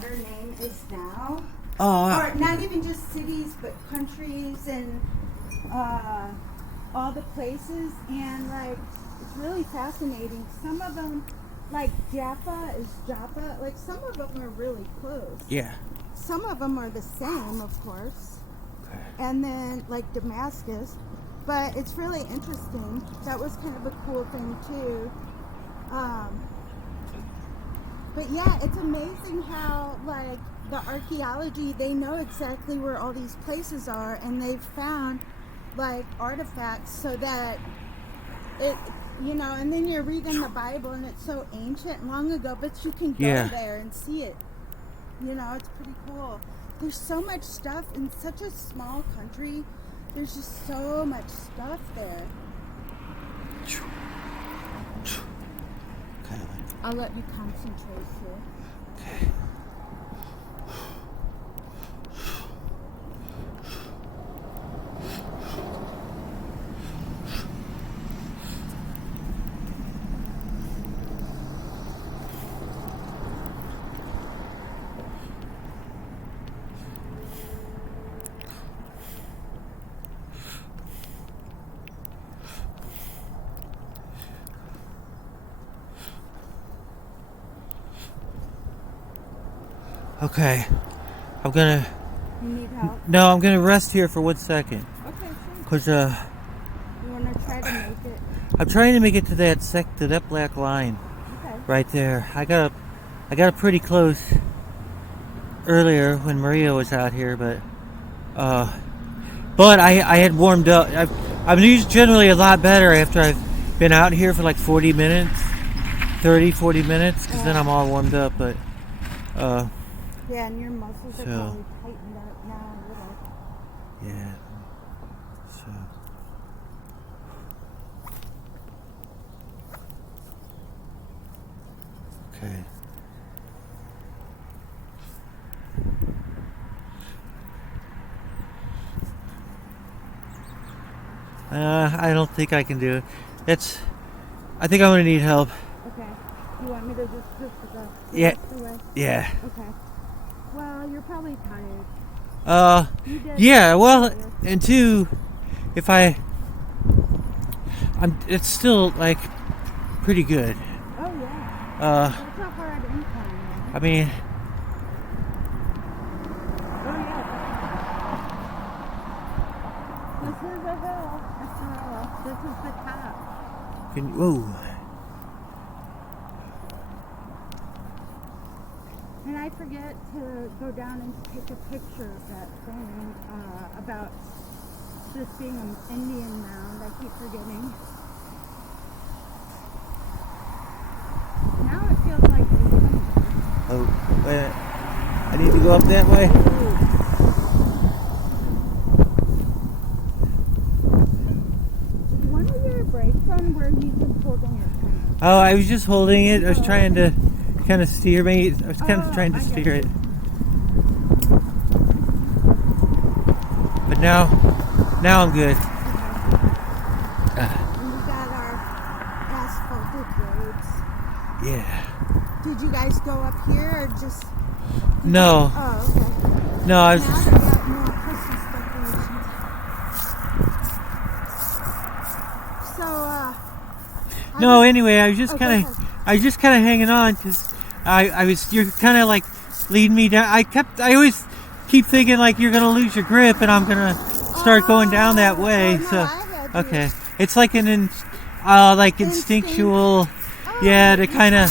modern name is now. Oh. Or not even just cities, but countries and all the places. And like, it's really fascinating. Some of them, like Jaffa is Jaffa. Like some of them are really close. Yeah. Some of them are the same, of course. Okay. And then like Damascus. But it's really interesting. That was kind of a cool thing too. But yeah, it's amazing how like the archaeology, they know exactly where all these places are, and they've found like artifacts so that it, you know, and then you're reading the Bible and it's so ancient and long ago, but you can go there and see it. You know, it's pretty cool. There's so much stuff in such a small country. There's just so much stuff there. Okay. I'll let you concentrate here. Okay. Okay, I'm gonna. You need help? No, I'm gonna rest here for 1 second. Okay, sure. Cause You wanna try to make it? I'm trying to make it to that black line, Okay. right there. I got pretty close earlier when Maria was out here, but I had warmed up. I'm usually generally a lot better after I've been out here for like 40 minutes, 40 minutes, because then I'm all warmed up. But yeah, and your muscles are probably tightened up now a little. yeah. So. Okay. I don't think I can do it. I think I'm gonna need help. Okay. You want me to just push the Yeah. away? Yeah. Okay. Well, you're probably tired. Yeah. Well, and two, it's still like pretty good. Oh yeah. Uh, It's not hard incline. I mean, Oh yeah. This is a hill. This is the top. whoa. And I forget to go down and take a picture of that thing about this being an Indian mound. I keep forgetting. Now it feels like Oh, wait. I need to go up that way. One of your brakes on where you just holding your pen? Oh, I was just holding it. I was trying to kind of steer me. I was kind of trying to steer it. But now I'm good. And we got our asphalted roads. Yeah. Did you guys go up here or just? No. Oh, okay. No, I was Now just. they got more Christmas decorations. So, No, anyway, I was just kind of hanging on because you're kind of like leading me down. I always keep thinking like you're gonna lose your grip and I'm gonna start going down that way. Okay, it's like instinctual, to kind of.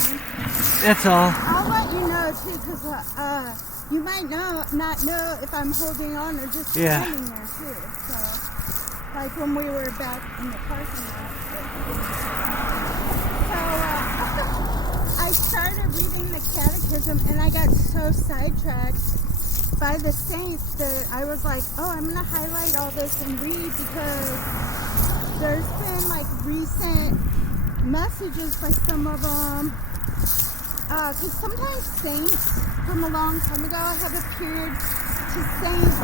That's all. I'll let you know too, because you might not know if I'm holding on or just standing there too. So, like when we were back in the parking lot. I started reading the catechism and I got so sidetracked by the saints that I was like, oh, I'm going to highlight all this and read, because there's been like recent messages by some of them. Because sometimes saints from a long time ago have appeared to saints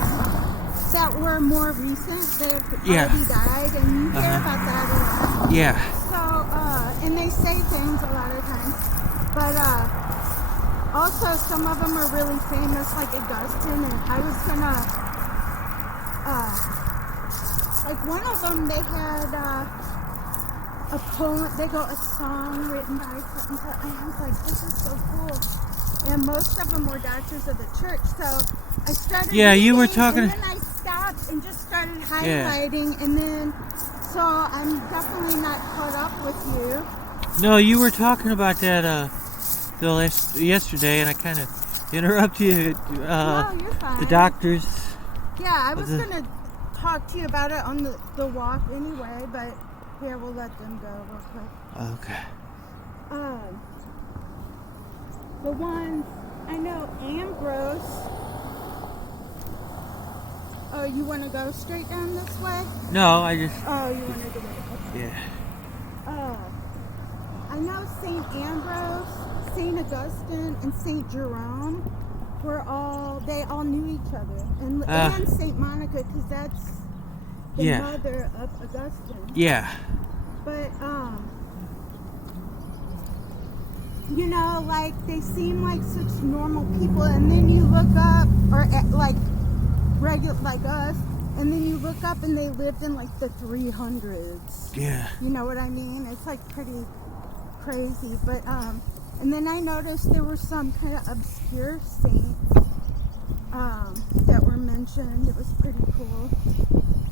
that were more recent. They've already died, and you hear about that a lot. So, and they say things a lot of times. But also some of them are really famous, like Augustine, and I was gonna, like one of them, they had a poem, a song written by something, and I was like, this is so cool. And most of them were doctors of the church, so I started reading, you were talking, and then I stopped and just started highlighting, and then, so I'm definitely not caught up with you. No, you were talking about that yesterday, and I kind of interrupted you. No, you're fine. The doctors. Yeah, I was going to talk to you about it on the walk anyway, but here, we'll let them go real quick. Okay. The ones, I know Ambrose. Oh, you want to go straight down this way? No, I just... Oh, you wanted to go. Okay. Yeah. I know St. Ambrose, St. Augustine, and St. Jerome they all knew each other. And St. Monica, because that's the mother of Augustine. Yeah. But, you know, like, they seem like such normal people, and then you look up, or like, regular, like us, and then you look up and they lived in, like, the 300s. Yeah. You know what I mean? It's, like, pretty crazy. But, and then I noticed there were some kind of obscure saints, that were mentioned. It was pretty cool.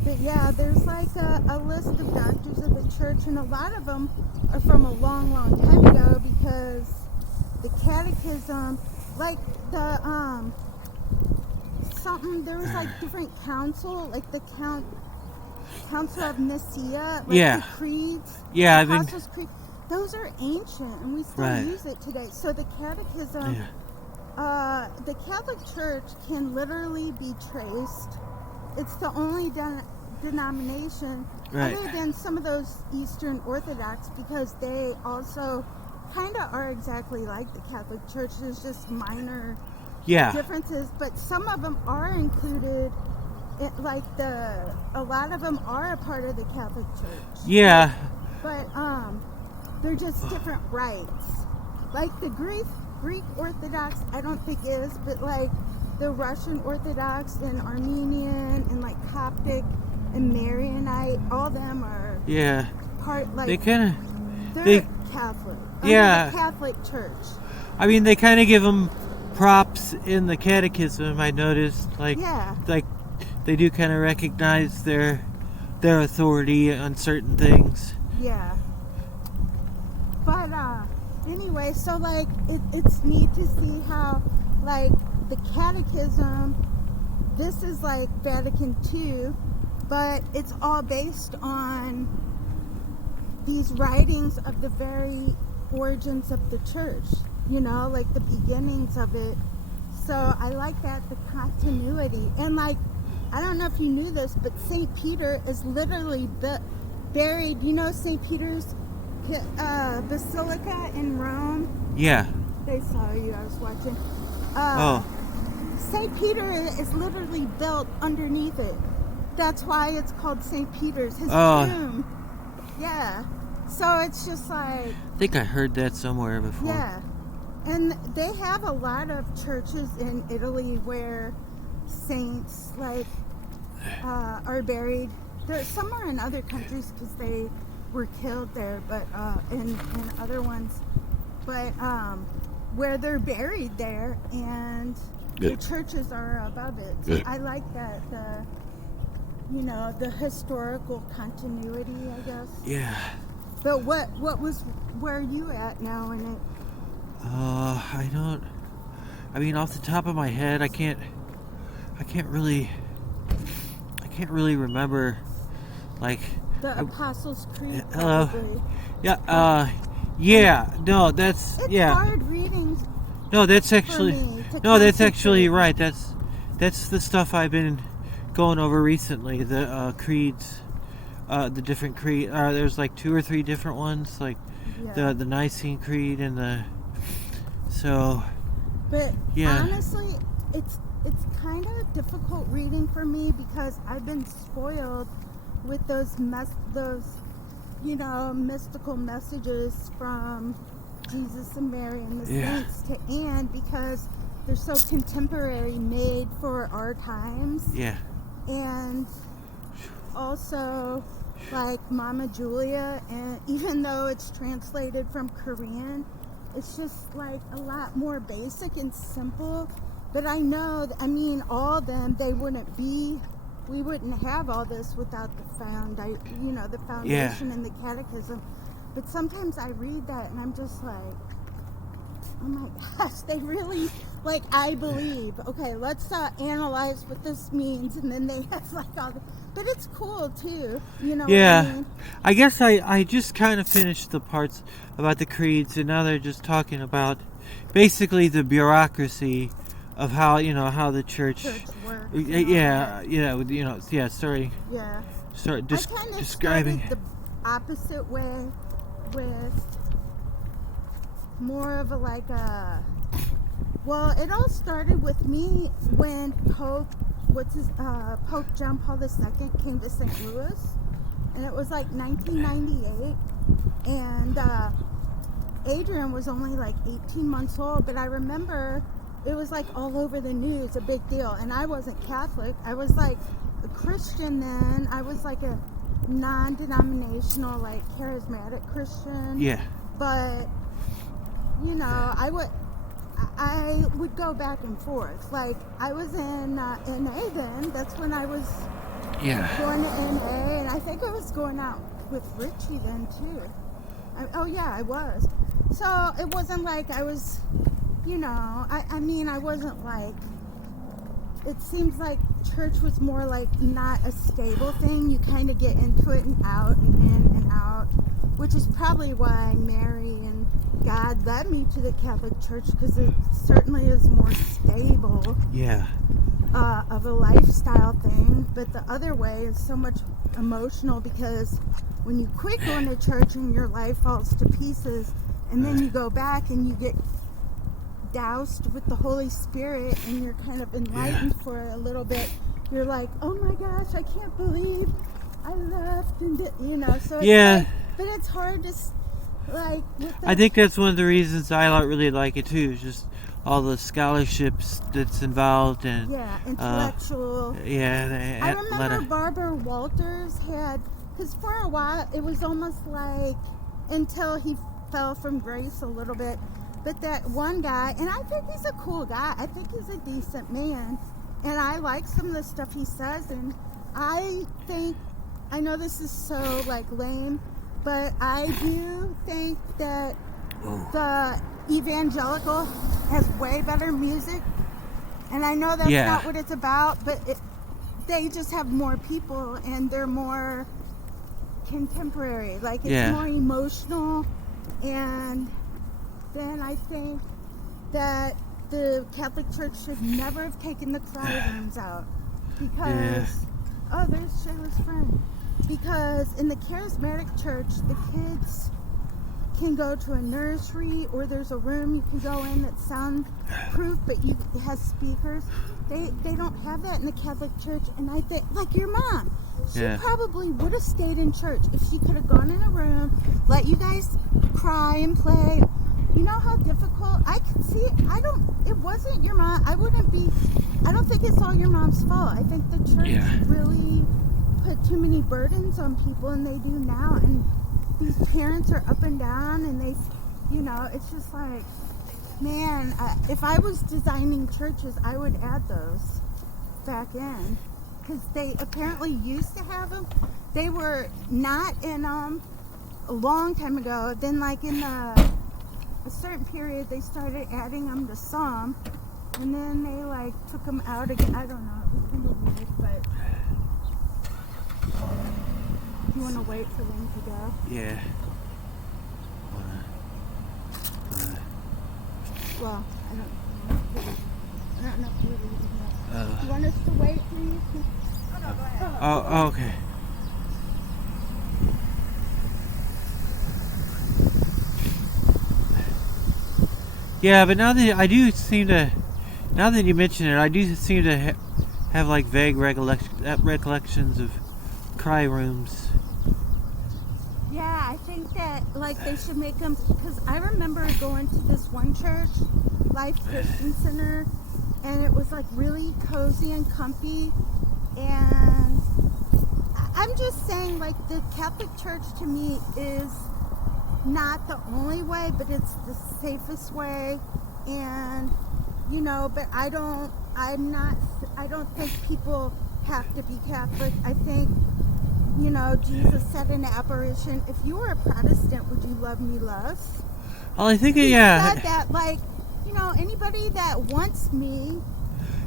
But yeah, there's like a list of doctors of the church, and a lot of them are from a long, long time ago, because the catechism, like the, there was like different council, like the Council of Nicaea, like the creeds, the Apostles' Creed. Those are ancient, and we still use it today. So the catechism, the Catholic Church can literally be traced. It's the only denomination, other than some of those Eastern Orthodox, because they also kind of are exactly like the Catholic Church. There's just minor differences, but some of them are included. A lot of them are a part of the Catholic Church. Yeah. But they're just different rites. Like the Greek Orthodox, I don't think is, but like the Russian Orthodox and Armenian and like Coptic and Marianite, all them are part, like, they're Catholic. The Catholic Church. I mean, they kind of give them props in the catechism, I noticed. Like they do kind of recognize their authority on certain things. Yeah. But anyway, so like it's neat to see how like the catechism, this is like Vatican II, but it's all based on these writings of the very origins of the church, you know, like the beginnings of it. So I like that, the continuity. And like, I don't know if you knew this, but St. Peter is literally buried, you know, St. Peter's Basilica in Rome? Yeah. They saw you, I was watching. St. Peter is literally built underneath it. That's why it's called St. Peter's, his tomb. Yeah. So it's just like... I think I heard that somewhere before. Yeah. And they have a lot of churches in Italy where saints, like, are buried. Some are in other countries because they were killed there, but in other ones. But where they're buried there, and the churches are above it. So I like that, the historical continuity, I guess. Yeah. But where are you at now in it? I mean, off the top of my head, I can't really remember, like... The Apostles' Creed, hello. probably. Yeah, no, that's... It's hard reading. No, that's actually... No, that's actually right. That's the stuff I've been going over recently, the creeds, the different creed. There's like 2 or 3 different ones, like the Nicene Creed and the... So... But honestly, it's kind of difficult reading for me because I've been spoiled with those mystical messages from Jesus and Mary and the Yeah. saints to Anne because they're so contemporary, made for our times. Yeah. And also like Mama Julia, and even though it's translated from Korean, it's just like a lot more basic and simple. But I know, all of them, we wouldn't have all this without the foundation and the catechism. But sometimes I read that and I'm just like, oh my gosh, they really, I believe. Okay, let's analyze what this means, and then they have all the, but it's cool too, what I mean? I guess I just kind of finished the parts about the creeds, and now they're just talking about basically the bureaucracy of how the church works. Start I kind of describing the opposite way with more of it all started with me when Pope John Paul II came to St. Louis, and it was 1998, and Adrian was only 18 months old, but I remember it was all over the news, a big deal, and I wasn't Catholic. I was a Christian then. I was a non-denominational, charismatic Christian. Yeah. But I would go back and forth. I was in NA then. That's when I was going to NA, and I think I was going out with Richie then too. I was. So it wasn't I was, I wasn't it seems like church was more not a stable thing. You kind of get into it and out and in and out, which is probably why Mary and God led me to the Catholic Church, because it certainly is more stable. Yeah. Of a lifestyle thing. But the other way is so much emotional, because when you quit going to church and your life falls to pieces, and then you go back and you get doused with the Holy Spirit and you're kind of enlightened for a little bit, you're like, oh my gosh, I can't believe I left, and so it's but it's hard to I think that's one of the reasons I really like it too, is just all the scholarships that's involved, and intellectual. I remember Barbara Walters had, because for a while it was almost until he fell from grace a little bit, but that one guy, and I think he's a cool guy, I think he's a decent man, and I like some of the stuff he says, and I know this is so lame, but I do think that the evangelical has way better music, and I know that's not what it's about, but they just have more people, and they're more contemporary, it's more emotional. And then I think that the Catholic Church should never have taken the cry rooms out, because there's Shayla's friend, because in the charismatic church the kids can go to a nursery, or there's a room you can go in that's soundproof, but it has speakers. They don't have that in the Catholic Church, and I think, your mom, she probably would have stayed in church if she could have gone in a room, let you guys cry and play. You know how difficult, I could see it. It wasn't your mom. I don't think it's all your mom's fault. I think the church really put too many burdens on people, and they do now, and these parents are up and down, and they, it's just man, if I was designing churches, I would add those back in, because they apparently used to have them. They were not in them a long time ago. Then in a certain period, they started adding them to some, and then they took them out again. I don't know, it was kind of weird, but you want to wait for them to go? Yeah. Well, I don't know if you're leaving yet. You want us to wait for you? Oh, no, go ahead. Oh, okay. Yeah, but now that you mention it, I do seem to have vague recollections of cry rooms. Yeah, I think that like they should make them, because I remember going to this one church, Life Christian Center, and it was like really cozy and comfy. And I'm just saying, like, the Catholic Church to me is not the only way, but it's the safest way. And you know, but I don't think people have to be Catholic. I think, you know, Jesus said in the apparition, if you were a Protestant, would you love me less? Well, I think He yeah. said that, like, you know, anybody that wants me,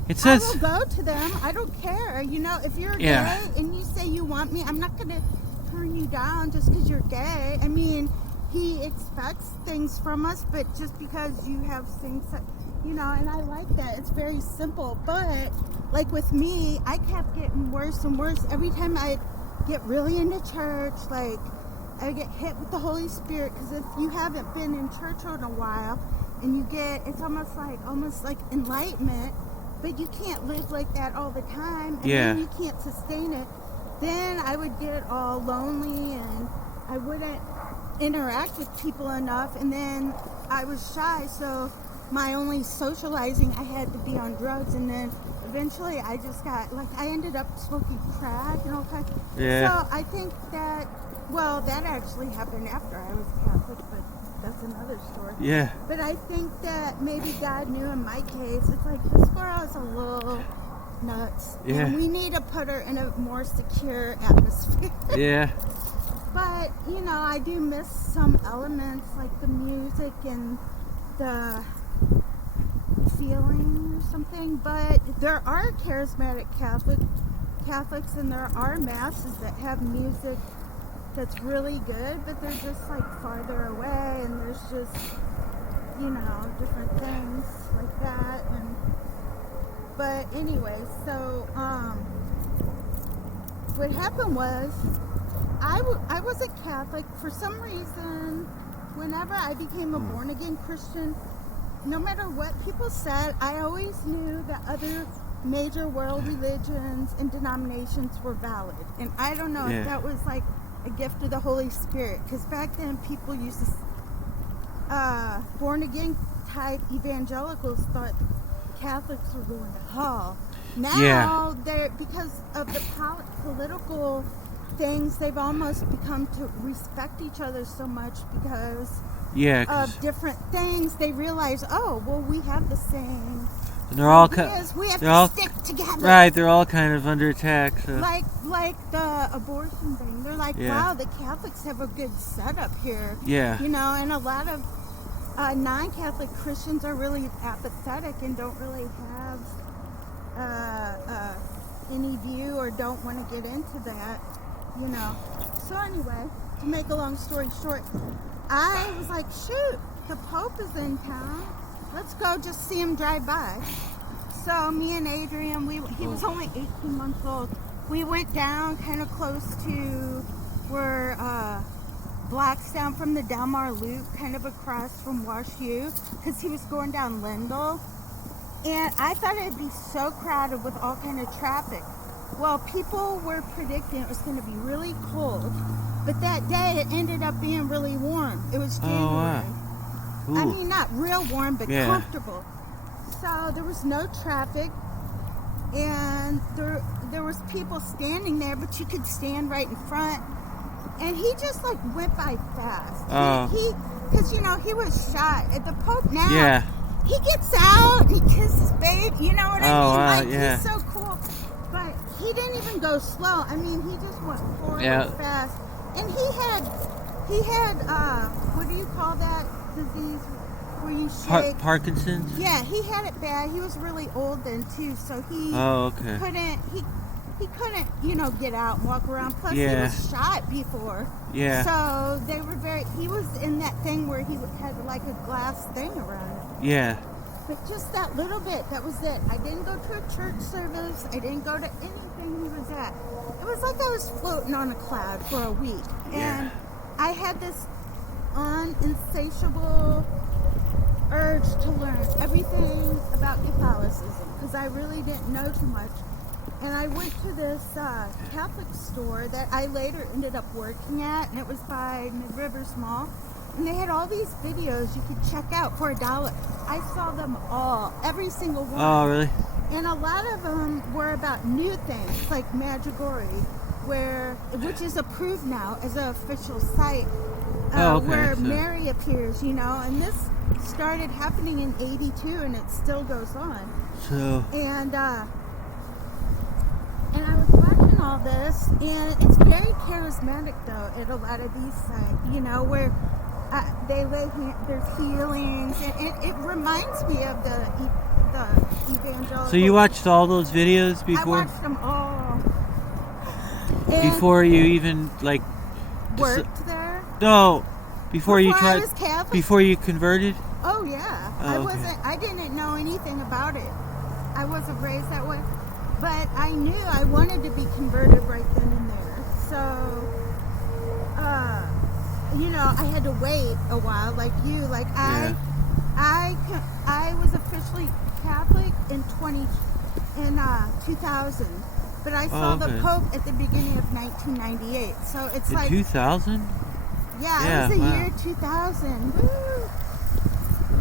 It says I will go to them. I don't care. You know, if you're Yeah. gay and you say you want me, I'm not going to turn you down just because you're gay. I mean, he expects things from us, but just because you have things that, you know, and I like that. It's very simple. But, like with me, I kept getting worse and worse. Every time I get really into church, like, I get hit with the Holy Spirit. Because if you haven't been in church in a while, and you get, it's almost like enlightenment, but you can't live like that all the time. And then you can't sustain it. Then I would get all lonely, and I wouldn't interact with people enough. And then I was shy, so my only socializing, I had to be on drugs. And then eventually I just got, like, I ended up smoking crack and all kinds. Yeah. So I think that, well, that actually happened after I was Catholic, but that's another story. Yeah. But I think that maybe God knew in my case, it's like, this girl is a little nuts. Yeah. And we need to put her in a more secure atmosphere. Yeah. But, you know, I do miss some elements, like the music and the feeling or something. But there are charismatic Catholics, and there are masses that have music that's really good, but they're just like farther away, and there's just, you know, different things like that. And but anyway, so what happened was I was a Catholic for some reason. Whenever I became a born again Christian, no matter what people said, I always knew that other major world religions and denominations were valid. And I don't know if that was like a gift of the Holy Spirit, because back then people used to born again type evangelicals thought Catholics were going to hell. Now they're, because of the political things, they've almost become to respect each other so much because of different things. They realize, oh, well, we have the same. And they're all we have to stick together. Right, they're all kind of under attack. So. Like the abortion thing. They're like, wow, the Catholics have a good setup here. Yeah. You know, and a lot of non-Catholic Christians are really apathetic and don't really have any view or don't want to get into that, you know. So anyway, to make a long story short, I was like, shoot, the Pope is in town. Let's go just see him drive by. So me and Adrian, he was only 18 months old. We went down kind of close to where Blackstown from the Delmar Loop, kind of across from Wash U, because he was going down Lindell. And I thought it'd be so crowded with all kind of traffic. Well, people were predicting it was going to be really cold, but that day it ended up being really warm. It was January. Oh, wow. I mean, not real warm, but comfortable. So there was no traffic, and there was people standing there, but you could stand right in front. And he just like went by fast. Because you know he was shy. At the Pope now, he gets out, he kisses babe. You know what I mean? Like he's so cool. But he didn't even go slow. I mean, he just went forward fast. And he had what do you call that disease where you shake? Parkinson's? Yeah, he had it bad. He was really old then too, so he couldn't, you know, get out and walk around. Plus he was shot before. Yeah. So they were he was in that thing where he had like a glass thing around it. Yeah. But just that little bit, that was it. I didn't go to a church service. I didn't go to anything he was at. It was like I was floating on a cloud for a week. And I had this insatiable urge to learn everything about Catholicism because I really didn't know too much. And I went to this Catholic store that I later ended up working at, and it was by Mid-Rivers Mall. And they had all these videos you could check out for $1. I saw them all, every single one. Oh, really? And a lot of them were about new things, like Magigori, which is approved now as an official site, where Mary appears, you know. And this started happening in '82, and it still goes on. So. And I was watching all this, and it's very charismatic, though, at a lot of these sites, you know, where they lay there's healings, and it reminds me of the evangelical. So you watched all those videos before? I watched them all. Before you even like worked there? No, before you tried. I was Catholic? Before you converted? Oh yeah, I didn't know anything about it. I wasn't raised that way, but I knew I wanted to be converted right then and there. So, you know, I had to wait a while, like you. Like I was officially Catholic in 2000, but I saw the Pope at the beginning of 1998. So it's like 2000. Yeah, it was the year 2000. Woo!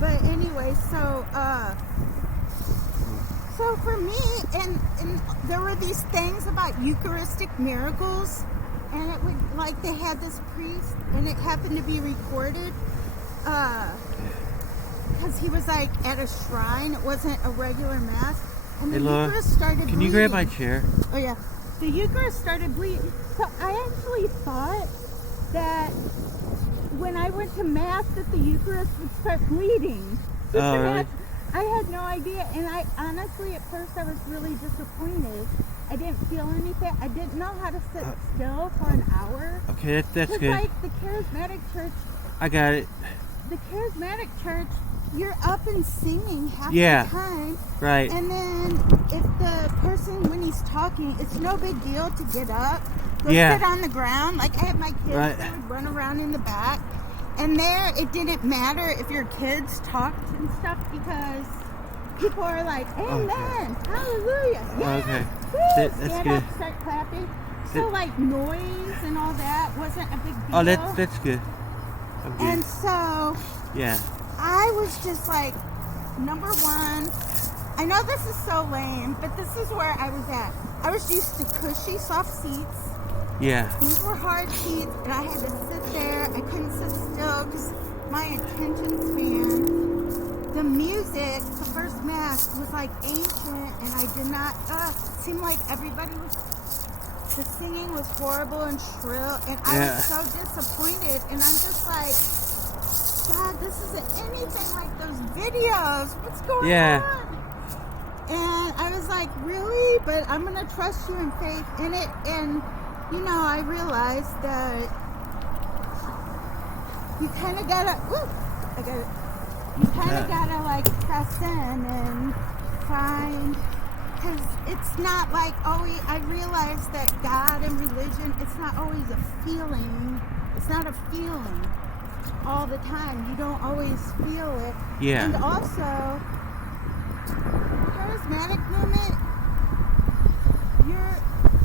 But anyway, so for me, and there were these things about Eucharistic miracles, and it would, like, they had this priest, and it happened to be recorded, because he was like at a shrine. It wasn't a regular mass, and the Eucharist started bleeding. Can you grab my chair? Oh yeah, the Eucharist started bleeding. So I actually thought that when I went to mass that the Eucharist would start bleeding. Oh, really? I had no idea, and I honestly, at first, I was really disappointed. I didn't feel anything. I didn't know how to sit still for an hour. Okay, that's good. Like the charismatic church. I got it. The charismatic church, you're up and singing half the time. Right. And then if the person, when he's talking, it's no big deal to get up. Go sit on the ground. Like, I have my kids that would run around in the back. And there, it didn't matter if your kids talked and stuff, because people are like, amen, hallelujah, That's stand good. up, start clapping. So, like, noise and all that wasn't a big deal. Oh, that's good. Okay. And so, I was just like, number one, I know this is so lame, but this is where I was at. I was used to cushy, soft seats. Yeah. These were hard seats, and I had to sit there. I couldn't sit still because my attention span. The music, the first mass, was like ancient, and I did not. It seemed like everybody was. The singing was horrible and shrill, and I was so disappointed. And I'm just like, God, this isn't anything like those videos. What's going on? And I was like, really? But I'm gonna trust you in faith in it, and. You know, I realized that you kind of gotta, you kind of gotta like press in and find, because it's not like always, I realized that God and religion, it's not always a feeling, it's not a feeling all the time. You don't always feel it. Yeah. And also, charismatic movement,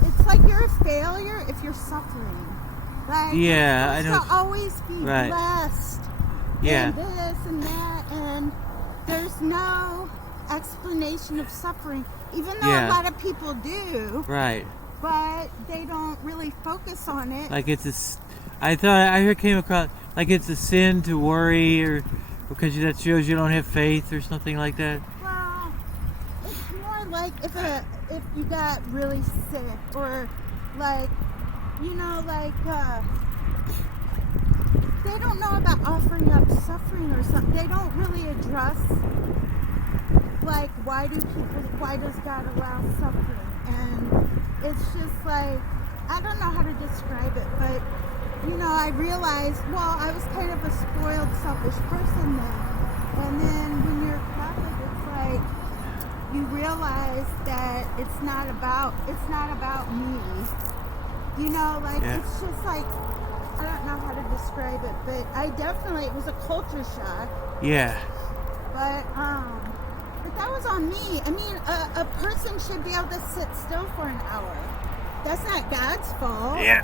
it's like you're a failure if you're suffering. Like, I know. You're supposed to always be blessed. And this and that, and there's no explanation of suffering, even though a lot of people do. Right. But they don't really focus on it. Like it's I came across like it's a sin to worry, or because that shows you don't have faith or something like that. Well, it's more like if you got really sick, or like, you know, like they don't know about offering up suffering or something. They don't really address like why does God allow suffering? And it's just like, I don't know how to describe it, but you know, I realized, well, I was kind of a spoiled, selfish person then. And then when you're Catholic, it's like you realize that it's not about me. You know, like it's just like, I don't know how to describe it, but it was a culture shock. Yeah. But But that was on me. I mean, a person should be able to sit still for an hour. That's not God's fault. Yeah.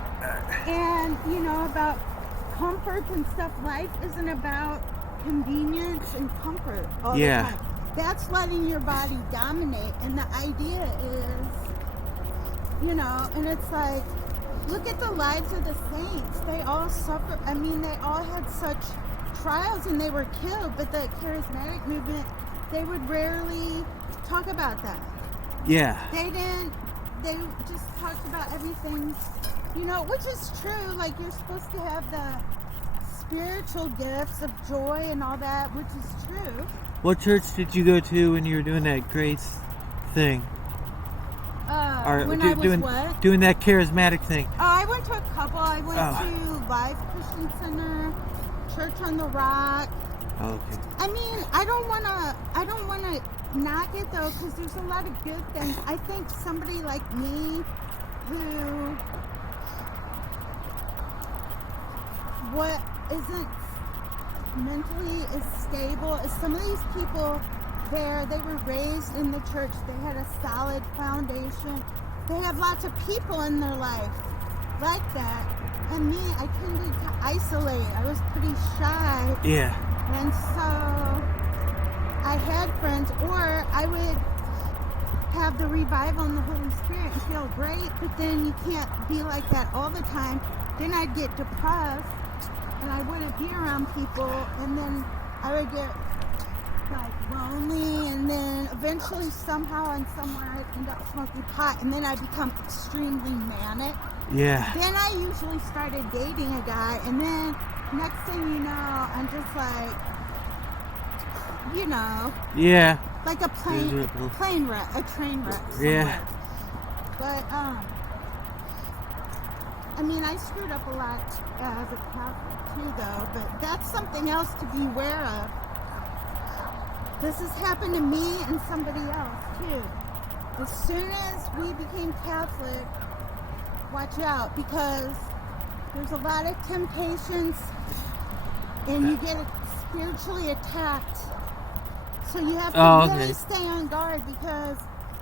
And, you know, about comfort and stuff. Life isn't about convenience and comfort all the time. That's letting your body dominate. And the idea is, you know, and it's like, look at the lives of the saints. They all suffered. I mean, they all had such trials and they were killed. But the charismatic movement, they would rarely talk about that. Yeah. They just talked about everything, you know, which is true. Like, you're supposed to have the spiritual gifts of joy and all that, which is true. What church did you go to when you were doing that grace thing? When I was what? Doing that charismatic thing. Oh, I went to a couple. I went to Life Christian Center, Church on the Rock. Oh, okay. I mean, I don't wanna knock it though, because there's a lot of good things. I think somebody like me who isn't mentally as stable as some of these people there, they were raised in the church, they had a solid foundation, they have lots of people in their life like that, and me, I tended to isolate. I was pretty shy. Yeah. And so I had friends, or I would have the revival in the Holy Spirit and feel great, but then you can't be like that all the time. Then I'd get depressed and I wouldn't be around people, and then I would get like lonely, and then eventually somehow and somewhere I'd end up smoking pot, and then I become extremely manic. Yeah. Then I usually started dating a guy, and then next thing you know, I'm just like, you know. Yeah. Like a train wreck somewhere. Yeah. But, I mean, I screwed up a lot as a Catholic too, though, but that's something else to be aware of. This has happened to me and somebody else too. As soon as we became Catholic, watch out, because there's a lot of temptations and you get spiritually attacked. So you have to really stay on guard, because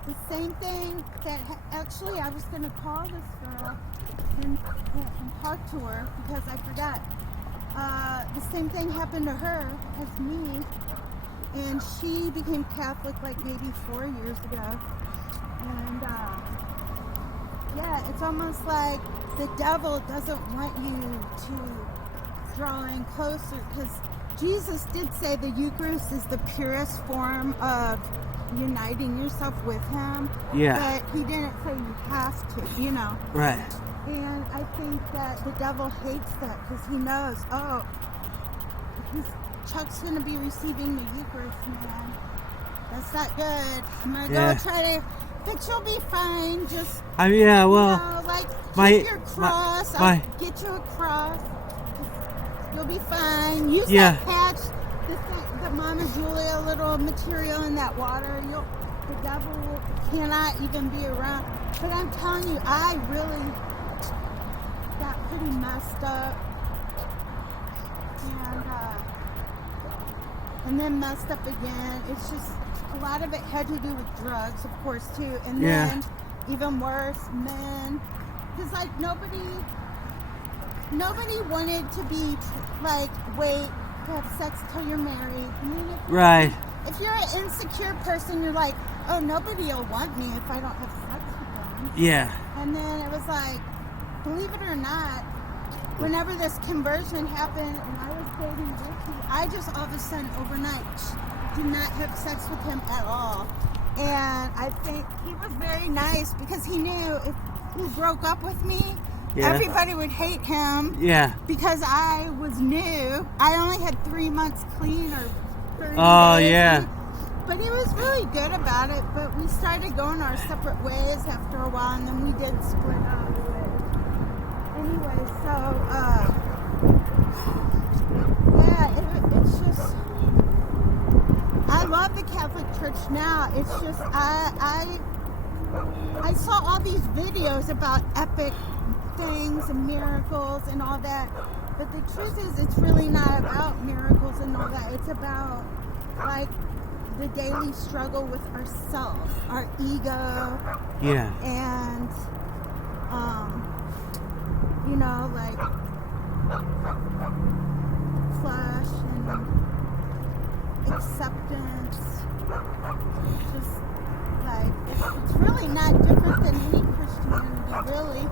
the same thing that actually I was going to call this girl and talk to her, because I forgot. The same thing happened to her as me, and she became Catholic like maybe 4 years ago. And yeah, it's almost like the devil doesn't want you to draw in closer, because Jesus did say the Eucharist is the purest form of uniting yourself with him. Yeah. But he didn't say you have to, you know. Right. And I think that the devil hates that, because he knows, Chuck's going to be receiving the Eucharist, man. That's not good. I'm going to go try to, but you'll be fine. Just, you know, like, keep your cross. I'll get you a cross. You'll be fine. Use that patch, the Mama Julia little material in that water. The devil cannot even be around. But I'm telling you, I really got pretty messed up. And then messed up again. It's just, a lot of it had to do with drugs, of course, too. And then, even worse, men. Because, like, nobody wanted to be, like, wait to have sex till you're married. I mean, if you're an insecure person, you're like, oh, nobody will want me if I don't have sex with them. Yeah. And then it was like, believe it or not, whenever this conversion happened and I was dating Ricky, I just all of a sudden overnight did not have sex with him at all. And I think he was very nice, because he knew if he broke up with me, everybody would hate him. Yeah. Because I was new. I only had 3 months clean or 30 days. Oh, yeah. But he was really good about it. But we started going our separate ways after a while, and then we did split up. Anyway, so, it's just, I love the Catholic Church now. It's just, I saw all these videos about epic things and miracles and all that, but the truth is, it's really not about miracles and all that. It's about, like, the daily struggle with ourselves, our ego, Yeah. and you know, like flesh and acceptance. It's just like it's really not different than any Christianity, really.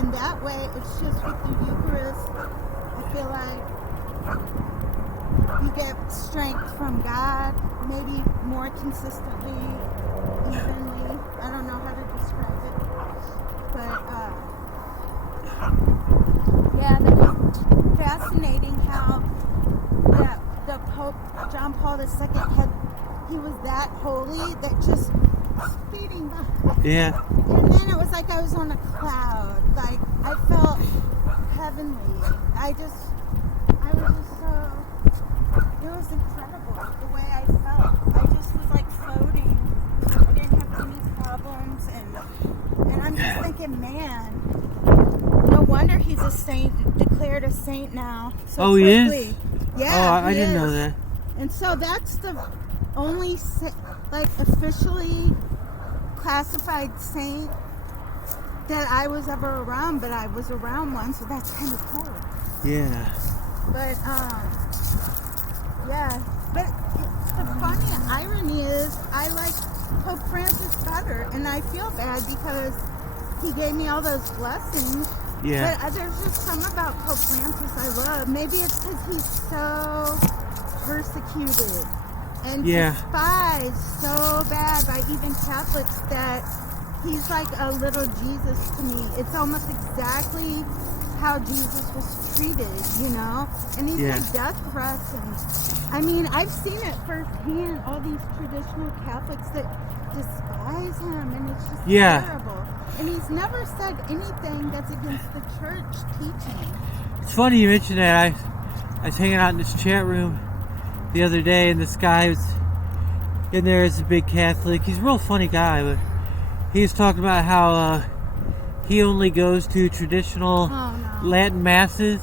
In that way, it's just with the Eucharist. I feel like you get strength from God, maybe more consistently, evenly. I don't know how to describe it, but yeah, that was fascinating how the Pope John Paul II he was that holy that just speeding by. Yeah. And then it was like I was on a cloud. Like I felt heavenly. I was just so. It was incredible the way I felt. I just was like floating. I didn't have any problems, and I'm just thinking, man, no wonder he's a saint, declared a saint now. So Oh, he quickly. is? Yeah. Oh, I he didn't is. know that. And so that's the only like officially classified saint that I was ever around, but I was around one, so that's kind of cool. Yeah. But yeah. But the funny irony is, I like Pope Francis better, and I feel bad because he gave me all those blessings. Yeah. But there's just something about Pope Francis I love. Maybe it's because he's so persecuted and despised so bad by even Catholics that he's like a little Jesus to me. It's almost exactly how Jesus was treated, you know? And he's like death threats. And I mean, I've seen it firsthand, all these traditional Catholics that despise him, and it's just terrible. And he's never said anything that's against the church teaching. It's funny you mentioned that. I was hanging out in this chat room the other day, and this guy was in there as a big Catholic. He's a real funny guy, but he was talking about how he only goes to traditional Latin masses,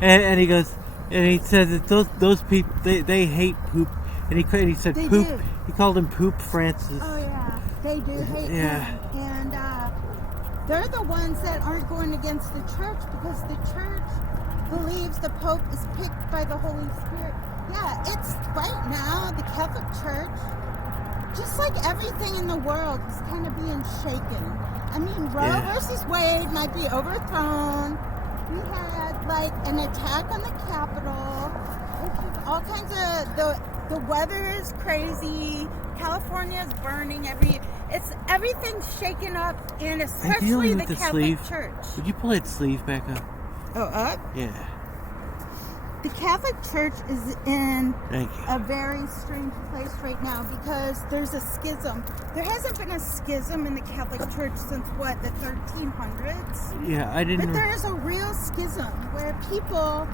and he goes, and he said that those people they hate poop, and he said they poop. Do. He called him Poop Francis. Oh yeah, they do hate him, and they're the ones that aren't going against the church because the church believes the Pope is picked by the Holy Spirit. Yeah, it's right now the Catholic Church, just like everything in the world, is kind of being shaken. I mean, Roe versus Wade might be overthrown. We had like an attack on the Capitol. All kinds of the weather is crazy. California is burning everything's shaken up, and especially the Catholic Church. Would you pull that sleeve back up? Oh, up? Yeah. The Catholic Church is in a very strange place right now because there's a schism. There hasn't been a schism in the Catholic Church since, what, the 1300s? Yeah, I didn't... But there is a real schism where people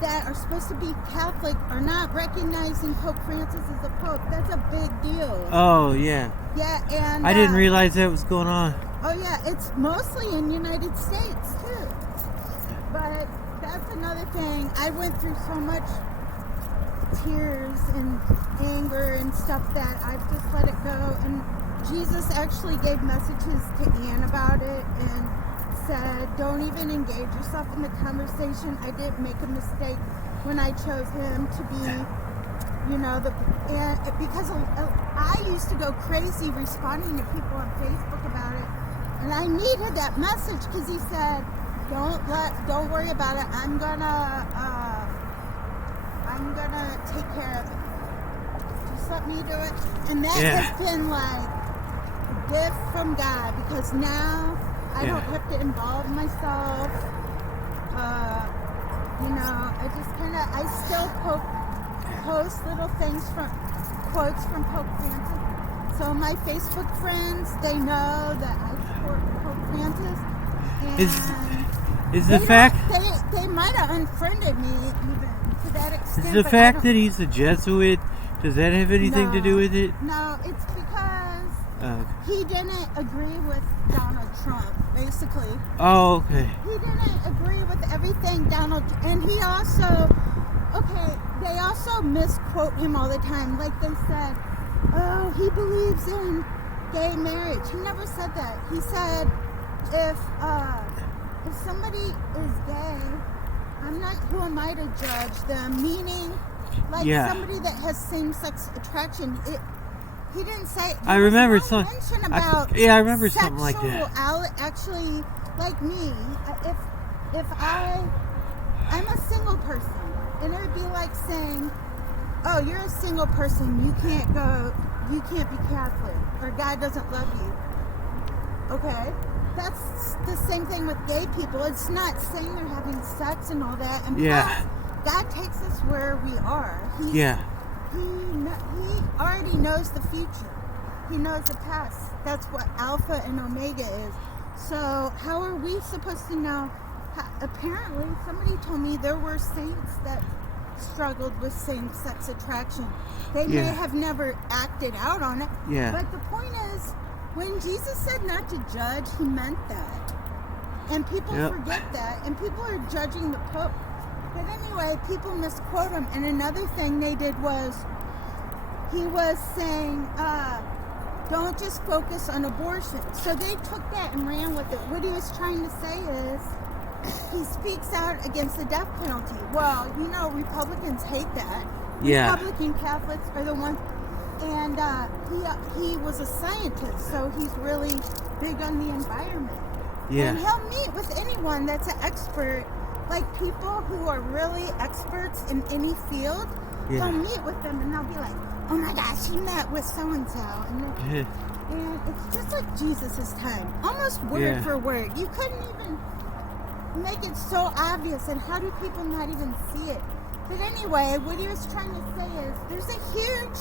that are supposed to be Catholic are not recognizing Pope Francis as a pope. That's a big deal. Oh, yeah. Yeah, and... I didn't realize that was going on. Oh, yeah, it's mostly in the United States, too. But... that's another thing. I went through so much tears and anger and stuff that I've just let it go. And Jesus actually gave messages to Anne about it and said, don't even engage yourself in the conversation. I didn't make a mistake when I chose him to be, you know, because I used to go crazy responding to people on Facebook about it. And I needed that message because he said, don't worry about it. I'm gonna take care of it. Just let me do it. And that has been like a gift from God because now I don't have to involve myself. You know, I still post little things from quotes from Pope Francis. So my Facebook friends, they know that I support Pope Francis. Is the fact they might have unfriended me even to that extent. Is the fact that he's a Jesuit, does that have anything to do with it? No, it's because he didn't agree with Donald Trump, basically. Oh, okay. He didn't agree with everything and he also, okay, they also misquote him all the time. Like they said, oh, he believes in gay marriage. He never said that. He said, if somebody is gay, who am I to judge them? Meaning, like somebody that has same-sex attraction. He didn't say. I remember something about I remember something like that. Actually, like me, if I'm a single person, and it would be like saying, "Oh, you're a single person. You can't be Catholic, or God doesn't love you." Okay, that's the same thing with gay people. It's not saying they're having sex and all that. And plus, God takes us where we are. He already knows the future. He knows the past. That's what Alpha and Omega is. So how are we supposed to know? Apparently, somebody told me there were saints that struggled with same-sex attraction. They may have never acted out on it. Yeah. But the point is, when Jesus said not to judge, he meant that. And people forget that. And people are judging the Pope. But anyway, people misquote him. And another thing they did was, he was saying, don't just focus on abortion. So they took that and ran with it. What he was trying to say is, he speaks out against the death penalty. Well, you know, Republicans hate that. Yeah. Republican Catholics are the ones. And he was a scientist, so he's really big on the environment. Yeah. And he'll meet with anyone that's an expert. Like people who are really experts in any field, he'll meet with them and they'll be like, oh my gosh, he met with so-and-so. And it's just like Jesus' time. Almost word for word. You couldn't even make it so obvious. And how do people not even see it? But anyway, what he was trying to say is there's a huge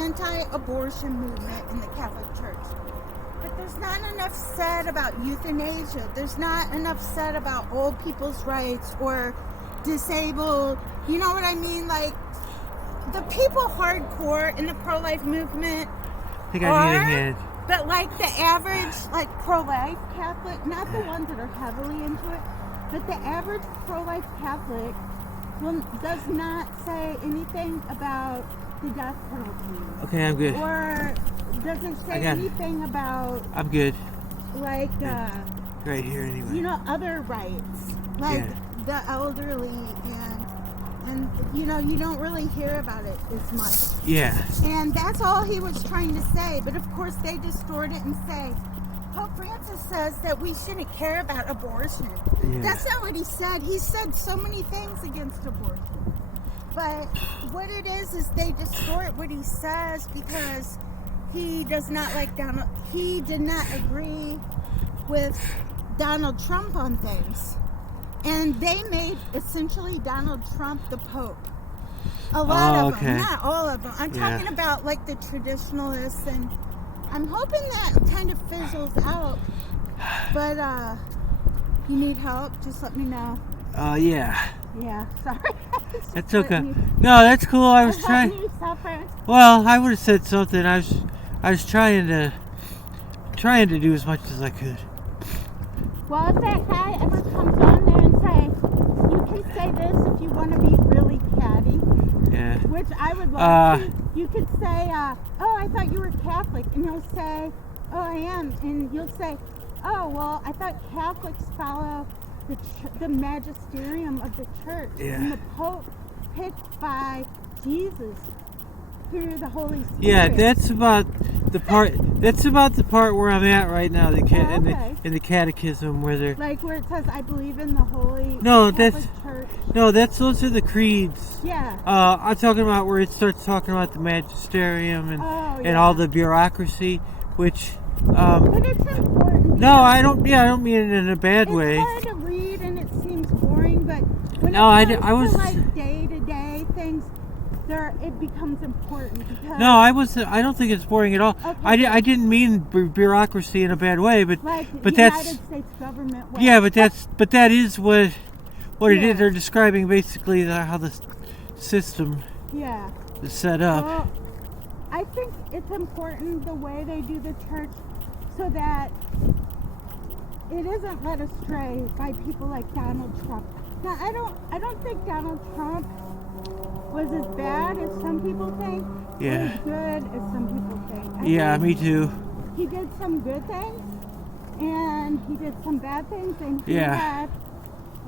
anti-abortion movement in the Catholic Church. But there's not enough said about euthanasia. There's not enough said about old people's rights or disabled. You know what I mean? Like, the people hardcore in the pro-life movement I think I need a hand. But like the average, like pro-life Catholic, not the ones that are heavily into it, but the average pro-life Catholic does not say anything about the death penalty. Okay, I'm good. Or doesn't say anything about... I'm good. Like... right here anyway. You know, other rights. Like the elderly and you know, you don't really hear about it as much. Yeah. And that's all he was trying to say. But of course they distort it and say, Pope Francis says that we shouldn't care about abortion. Yeah. That's not what he said. He said so many things against abortion. But what it is they distort what he says because he does not like Donald. He did not agree with Donald Trump on things. And they made essentially Donald Trump the Pope. A lot of them, not all of them. I'm talking about like the traditionalists, and I'm hoping that kind of fizzles out. But you need help, just let me know. Yeah. Yeah, sorry. That's okay. No, that's cool. I was trying. Well, I would have said something. I was trying to do as much as I could. Well, if that guy ever comes on there and say, you can say this if you want to be really catty. Yeah. Which I would love to. You could say, oh, I thought you were Catholic. And he'll say, oh, I am. And you'll say, oh, well, I thought Catholics follow the magisterium of the church. Yeah. And the Pope picked by Jesus through the Holy Spirit. Yeah, that's about the part where I'm at right now. In the catechism where they're like where it says I believe in the Holy Church. No, those are the creeds. Yeah. I'm talking about where it starts talking about the magisterium and all the bureaucracy, which. But it's important. No, I don't mean it in a bad way. It's hard to read and it seems boring, but when it comes to like day-to-day things, it becomes important. Because I don't think it's boring at all. Okay. I didn't mean bureaucracy in a bad way, but the United States government way. Yeah, but that is what it is. They're describing basically how the system is set up. Well, I think it's important the way they do the church so that it isn't led astray by people like Donald Trump. Now, I don't think Donald Trump was as bad as some people think, Yeah. or as good as some people think. I Yeah, think me too. he did some good things, and he did some bad things, and he Yeah. had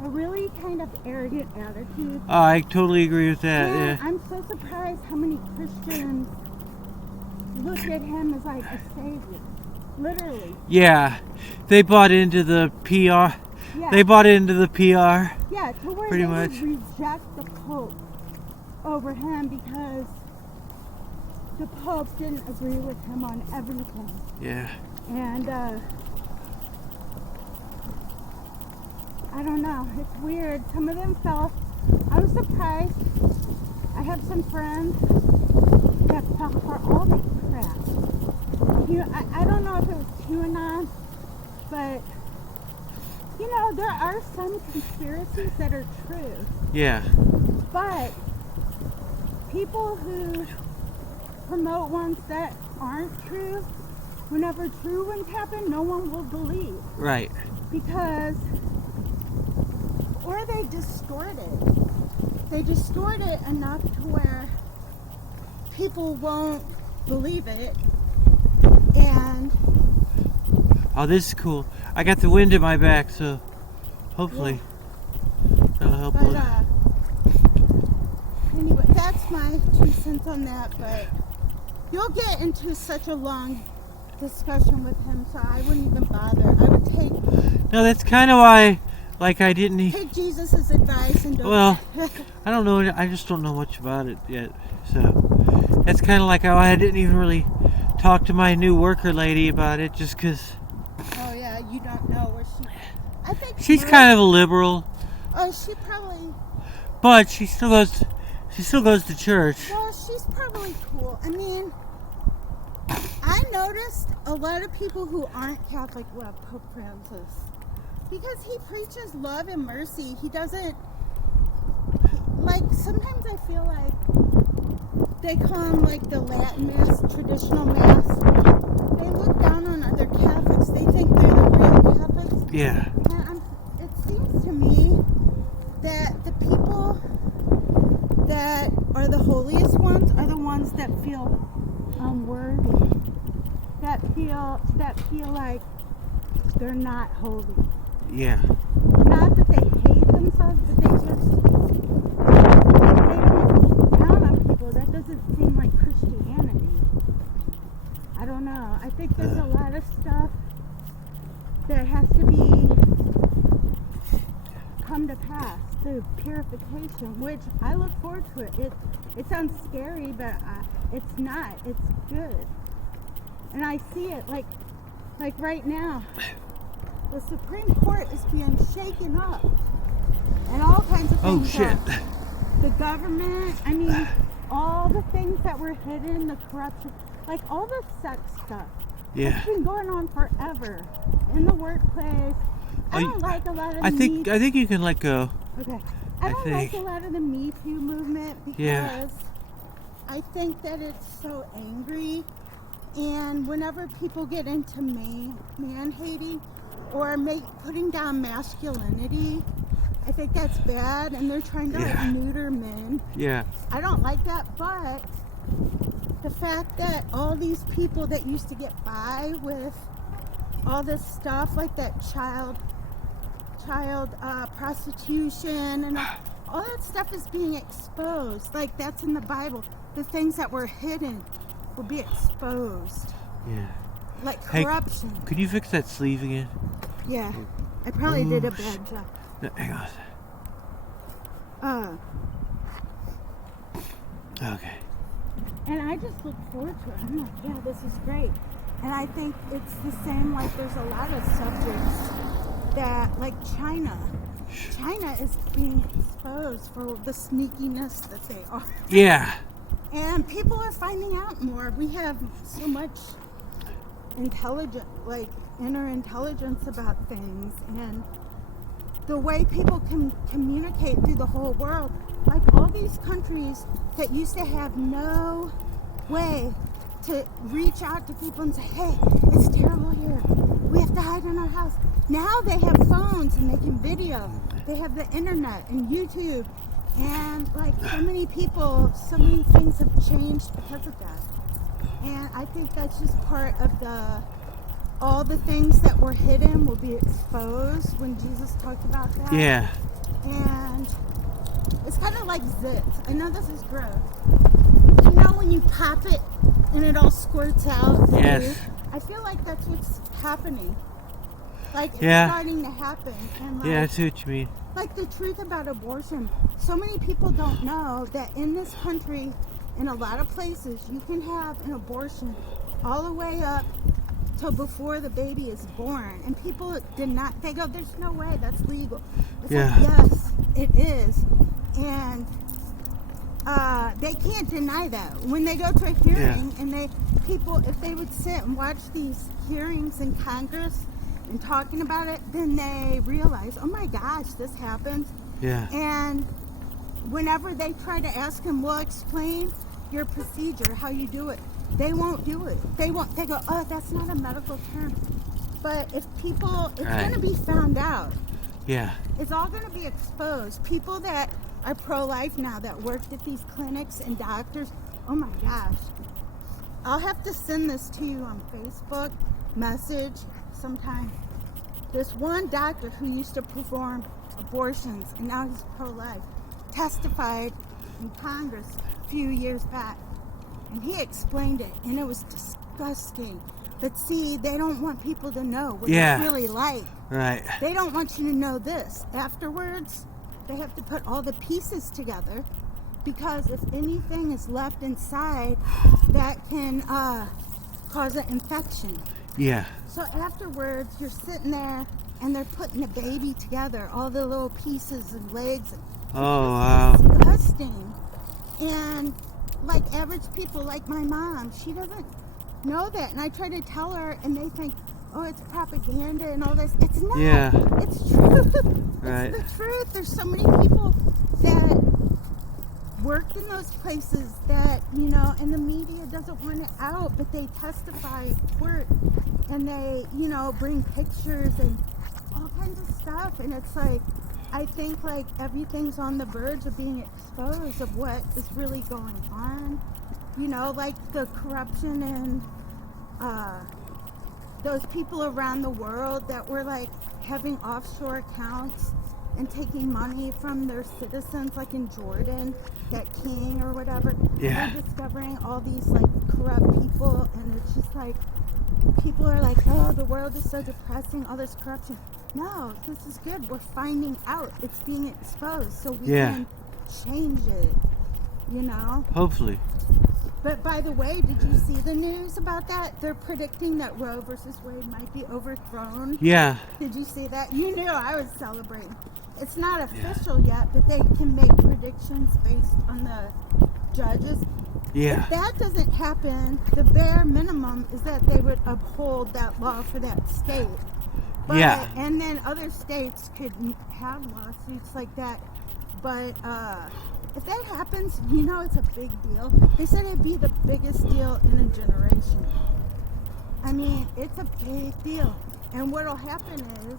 a really kind of arrogant attitude. I totally agree with that. And Yeah. I'm so surprised how many Christians look at him as like a savior. Literally. Yeah. They bought into the PR. Yeah. They bought into the PR. Yeah, to where Pretty they much. would reject the Pope over him because the Pope didn't agree with him on everything. Yeah. And I don't know, it's weird. Some of them fell. I was surprised. I have some friends that fell for all the crap. You know, I don't know if it was QAnon, but you know, there are some conspiracies that are true. Yeah. But people who promote ones that aren't true, whenever true ones happen, no one will believe. Right. Because, or they distort it. They distort it enough to where people won't believe it. And Oh, this is cool. I got the wind at my back, so hopefully that'll help a but little. anyway, that's my 2 cents on that. But you'll get into such a long discussion with him, so I wouldn't even bother. I would take No, that's kind of why, like, I didn't. take Jesus' advice and don't. Well, I don't know. I just don't know much about it yet. So that's kind of like how I didn't even really talk to my new worker lady about it, just because Oh yeah, you don't know where she. I think she's kind of a liberal, Oh, she probably. but she still goes to church. Well, she's probably cool. I mean, I noticed a lot of people who aren't Catholic love Pope Francis because he preaches love and mercy. He doesn't, like, sometimes I feel like they call him like the Latin Mass, traditional Mass. They look down on other Catholics. They think they're the real Catholics. Yeah. And it seems to me that the people that are the holiest ones are the ones that feel unworthy, that feel like they're not holy. Yeah. Not that they hate themselves, but they just down on people. That doesn't seem like Christianity. I don't know. I think there's a lot of stuff that has to be come to pass through purification, which I look forward to it. It sounds scary, but it's not. It's good, and I see it like right now. The Supreme Court is being shaken up, and all kinds of things. Oh shit. The government. I mean, all the things that were hidden, the corruption, like all the sex stuff. Yeah. It's been going on forever in the workplace. I don't like a lot of the I think you can let go. Okay. I don't like a lot of the Me Too movement because I think that it's so angry, and whenever people get into man hating or putting down masculinity, I think that's bad, and they're trying to like neuter men. Yeah. I don't like that, but the fact that all these people that used to get by with all this stuff, like that child prostitution and all that stuff is being exposed. Like that's in the Bible. The things that were hidden will be exposed. Yeah. Like corruption. Hey, could you fix that sleeve again? Yeah. I probably did a bad job. No, hang on. Okay. And I just look forward to it. I'm like, yeah, this is great. And I think it's the same, like there's a lot of subjects that, like China is being exposed for the sneakiness that they are. Yeah. And people are finding out more. We have so much inner intelligence about things, and the way people can communicate through the whole world. Like all these countries that used to have no way to reach out to people and say, hey, it's terrible here. We have to hide in our house. Now they have phones and they can video. They have the internet and YouTube. And like so many people, so many things have changed because of that. And I think that's just part of all the things that were hidden will be exposed when Jesus talked about that. Yeah. And it's kind of like zits. I know this is gross. You know when you pop it and it all squirts out? Yes. I feel like that's what's happening. Like it's Yeah. starting to happen. And like, Yeah, I see what you mean. like the truth about abortion. So many people don't know that in this country, in a lot of places, you can have an abortion all the way up till before the baby is born. And people deny, they go, there's no way, that's legal. It's Yeah. like, yes, it is. And they can't deny that. When they go to a hearing and people, if they would sit and watch these hearings in Congress and talking about it, then they realize, oh my gosh, this happens. Yeah. And whenever they try to ask him, well, explain your procedure, how you do it, they won't do it. They won't. They go, oh, that's not a medical term. But if people, it's Right. going to be found out. Yeah. It's all going to be exposed. People that are pro-life now that worked at these clinics and doctors, oh my gosh. I'll have to send this to you on Facebook message sometime. This one doctor who used to perform abortions and now he's pro-life testified in Congress a few years back, and he explained it, and it was disgusting. But see, they don't want people to know what it's really like. Right. They don't want you to know this. Afterwards, they have to put all the pieces together, because if anything is left inside, that can cause an infection. Yeah. So afterwards, you're sitting there and they're putting the baby together, all the little pieces and legs. Oh, wow. Disgusting. And like average people, like my mom, she doesn't know that. And I try to tell her, and they think, oh, it's propaganda and all this. It's not. Yeah. It's truth. Right. It's the truth. There's so many people that worked in those places that, you know, and the media doesn't want it out, but they testify at court and they, you know, bring pictures and all kinds of stuff. And it's like, I think like everything's on the verge of being exposed of what is really going on. You know, like the corruption and those people around the world that were like having offshore accounts and taking money from their citizens, like in Jordan, that king or whatever. Yeah. They're discovering all these like corrupt people, and it's just like people are like, oh, the world is so depressing, all this corruption. No, this is good. We're finding out. It's being exposed, so we can change it, you know? Hopefully. But by the way, did you see the news about that? They're predicting that Roe versus Wade might be overthrown. Yeah. Did you see that? You knew I was celebrating. It's not official yet, but they can make predictions based on the judges. Yeah. If that doesn't happen, the bare minimum is that they would uphold that law for that state. But, Yeah. And then other states could have lawsuits like that. But if that happens, you know it's a big deal. They said it'd be the biggest deal in a generation. I mean, it's a big deal. And what'll happen is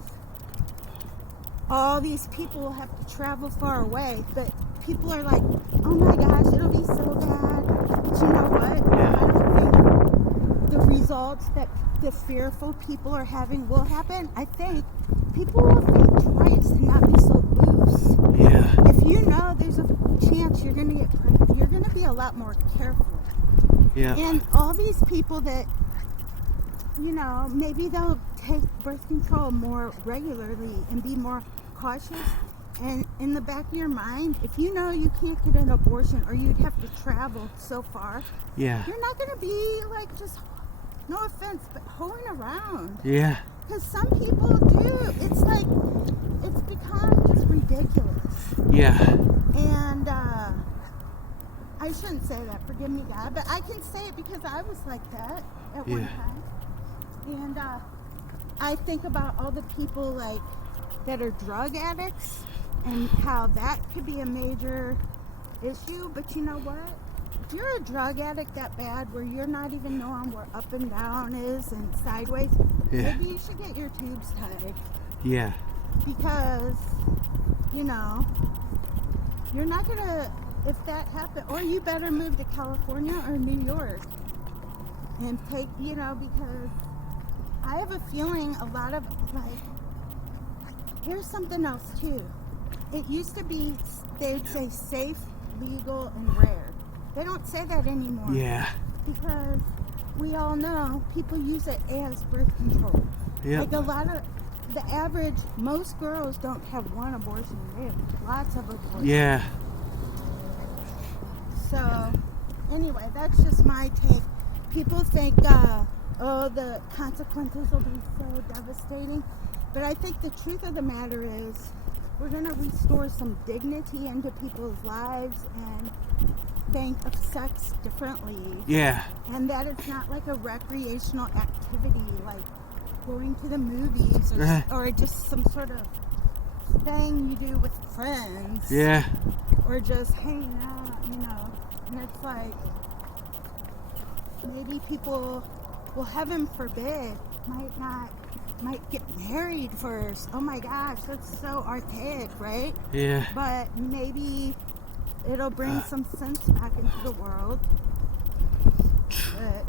all these people will have to travel far away. But people are like, oh my gosh, it'll be so bad. But you know what? Yeah. I don't think the results that the fearful people are having will happen. I think people will think twice and not be so loose. Yeah. If you know there's a chance you're going to get pregnant, you're going to be a lot more careful. Yeah. And all these people that, you know, maybe they'll take birth control more regularly and be more cautious. And in the back of your mind, if you know you can't get an abortion or you'd have to travel so far, Yeah. you're not going to be like just, no offense, but hoeing around. Yeah. Because some people do. It's like, it's become just ridiculous. Yeah. And I shouldn't say that, forgive me, God, but I can say it because I was like that at one time. And I think about all the people like that are drug addicts and how that could be a major issue. But you know what? If you're a drug addict that bad where you're not even knowing where up and down is and sideways, maybe you should get your tubes tied. Yeah. Because, you know, You're not gonna, if that happens, or you better move to California or New York and take, because I have a feeling a lot of, here's something else too. It used to be, they'd say safe, legal, and rare. They don't say that anymore. Yeah. Because we all know people use it as birth control. Yep. Like a lot of, the average, most girls don't have one abortion. They have lots of abortions. Yeah. So, anyway, that's just my take. People think, the consequences will be so devastating. But I think the truth of the matter is we're going to restore some dignity into people's lives and think of sex differently. Yeah. And that it's not like a recreational activity like going to the movies or just some sort of thing you do with friends. Yeah. Or just hanging out, And it's like, maybe people, well, heaven forbid, might get married first. Oh my gosh, that's so archaic, right? Yeah. But maybe it'll bring some sense back into the world. But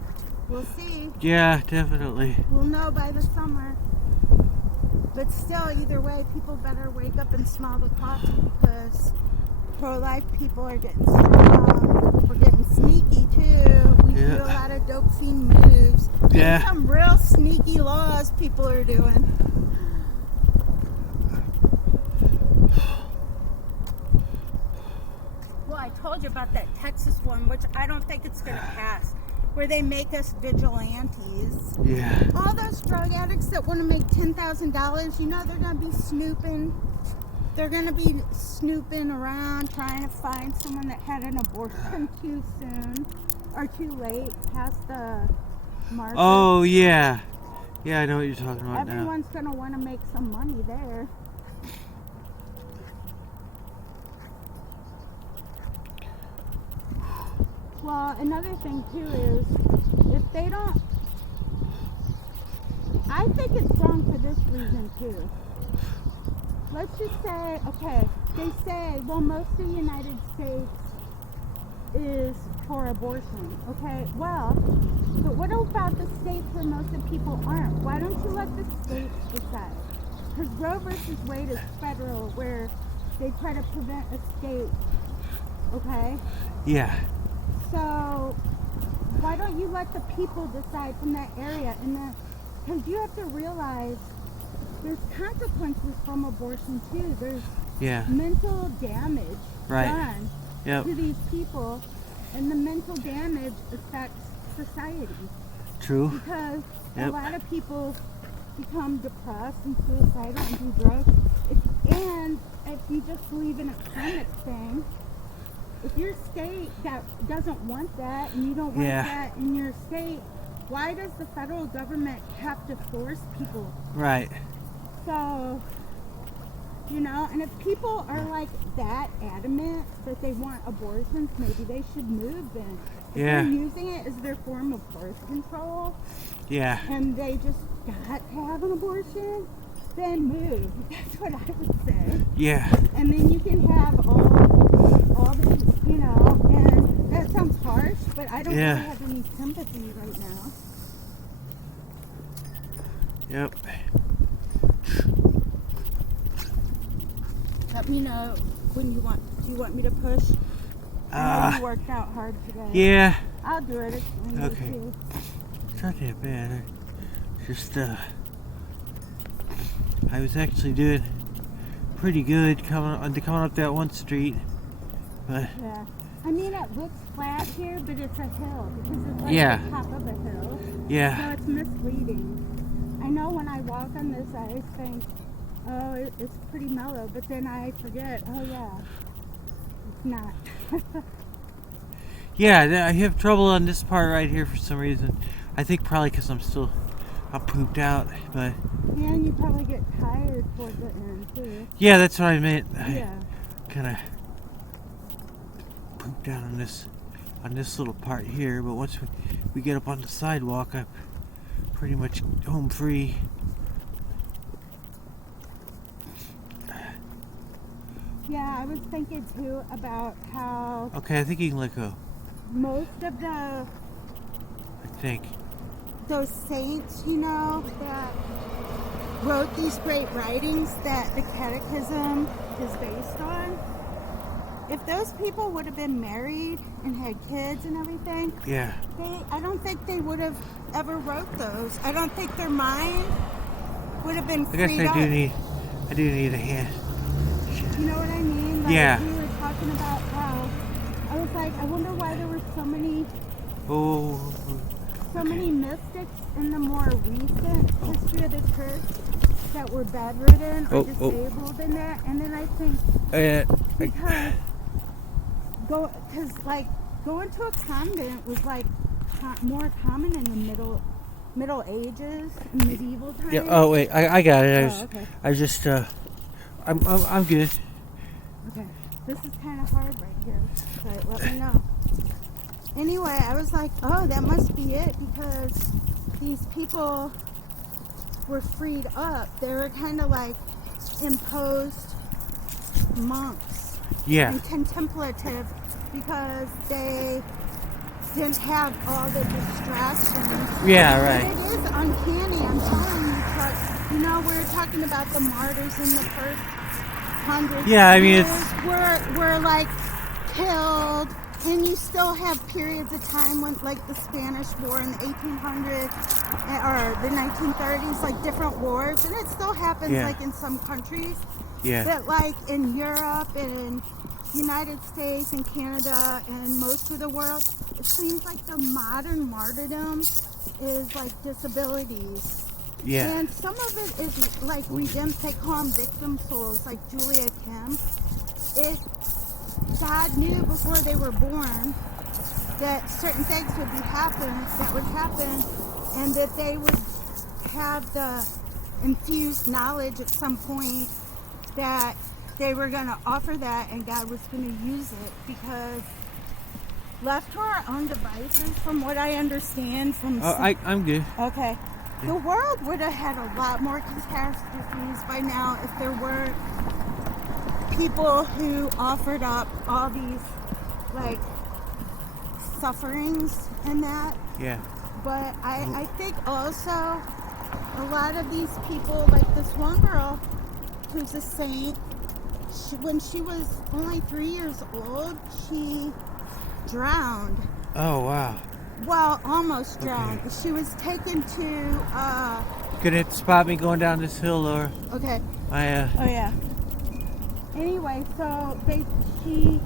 we'll see. Yeah, definitely. We'll know by the summer. But still, either way, people better wake up and smell the coffee because pro-life people are getting strong. We're getting sneaky too. We do a lot of dope fiend moves. Yeah. Some real sneaky laws people are doing. Well, I told you about that Texas one, which I don't think it's going to pass, where they make us vigilantes. Yeah. All those drug addicts that want to make $10,000, they're going to be snooping. They're going to be snooping around trying to find someone that had an abortion too soon or too late past the marker. Oh, yeah. Yeah, I know what you're talking about now. Everyone's going to want to make some money there. Well, another thing too is if they don't, I think it's wrong for this reason too. Let's just say, okay, they say, well, most of the United States is for abortion. Okay, well, but what about the states where most of the people aren't? Why don't you let the states decide? Because Roe versus Wade is federal, where they try to prevent a state. Okay? Yeah. So, why don't you let the people decide from that area? And then, because you have to realize there's consequences from abortion too. There's mental damage done to these people, and the mental damage affects society. True. Because a lot of people become depressed and suicidal and do drugs. And if you just believe in a karmic thing, if your state doesn't want that and you don't want that in your state, why does the federal government have to force people? Right. So, and if people are like that adamant that they want abortions, maybe they should move then. If they're using it as their form of birth control, and they just got to have an abortion, then move. That's what I would say. Yeah. And then you can have all the, and that sounds harsh, but I don't really have any sympathy right now. Yep. Let me know when you want. Do you want me to push? I know you worked out hard today. Yeah. I'll do it. Okay. It's not that bad. Just I was actually doing pretty good coming up that one street, but I mean, it looks flat here, but it's a hill because it's like the top of a hill. Yeah. So it's misleading. I know when I walk on this, I think, oh, it's pretty mellow, but then I forget, oh yeah, it's not. Yeah, I have trouble on this part right here for some reason. I think probably because I'm pooped out, but... And you probably get tired towards the end, too. Yeah, that's what I meant. Yeah. I kind of pooped out on this little part here, but once we get up on the sidewalk, I'm pretty much home free. Yeah, I was thinking too about how Okay, I think you can let go. most of I think. those saints, you know, that wrote these great writings that the Catechism is based on, if those people would have been married and had kids and everything, Yeah. I don't think they would have ever wrote those. I don't think their mind would have been I freed guess up. I do need a hand. You know what I mean? Like, Yeah. we were talking about how I was like, I wonder why there were so many mystics in the more recent history of the church that were bedridden or disabled in that. And then I think because going to a convent was like more common in the Middle Ages and medieval times. Yeah. Oh wait, I got it. Okay. I just I'm good. Okay. This is kind of hard right here. So let me know. Anyway, I was like, oh, that must be it, because these people were freed up. They were kind of like imposed monks. Yeah. And contemplative, because they didn't have all the distractions. Yeah. Right. But it is uncanny, I'm telling you, Chuck. You know, we were talking about the martyrs in the first 100 Yeah, I mean, years it's were like killed, and you still have periods of time when, like the Spanish War in the 1800s or the 1930s, like different wars, and it still happens like in some countries. Yeah. But like in Europe and United States and Canada and most of the world, it seems like the modern martyrdom is like disabilities. Yeah. And some of it is like redemption, they call them victim souls, like Julia Kim. God knew before they were born that certain things would happen, and that they would have the infused knowledge at some point that they were going to offer that, and God was going to use it, because left to our own devices, from what I understand from... I'm good. Okay. The world would have had a lot more catastrophes by now if there were people who offered up all these, like, sufferings and that. Yeah. But I think also a lot of these people, like this one girl who's a saint, when she was only 3 years old, she drowned. Oh, wow. Well, almost drowned. Okay. She was taken to... Couldn't spot me going down this hill, or... Okay. Oh, yeah. Anyway, so she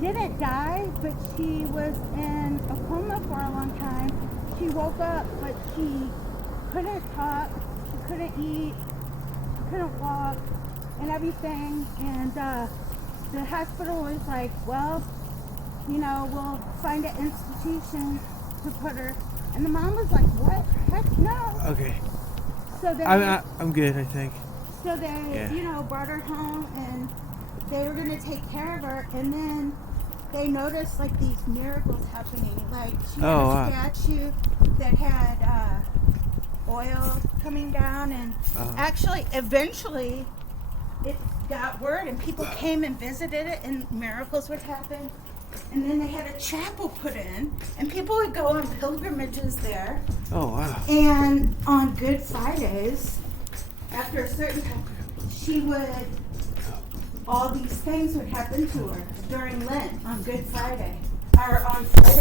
didn't die, but she was in a coma for a long time. She woke up, but she couldn't talk, she couldn't eat, she couldn't walk, and everything. And the hospital was like, well, you know, we'll find an institution to put her. And the mom was like, what? Heck no. Okay. So they, I'm good, I think. So they, you know, brought her home, and they were going to take care of her. And then they noticed, like, these miracles happening. Like, she had a statue that had oil coming down. And actually, eventually, it got word, and people came and visited it, and miracles would happen. And then they had a chapel put in, and people would go on pilgrimages there. Oh, wow. And on Good Fridays, after a certain time, all these things would happen to her during Lent on Good Friday, or on Friday.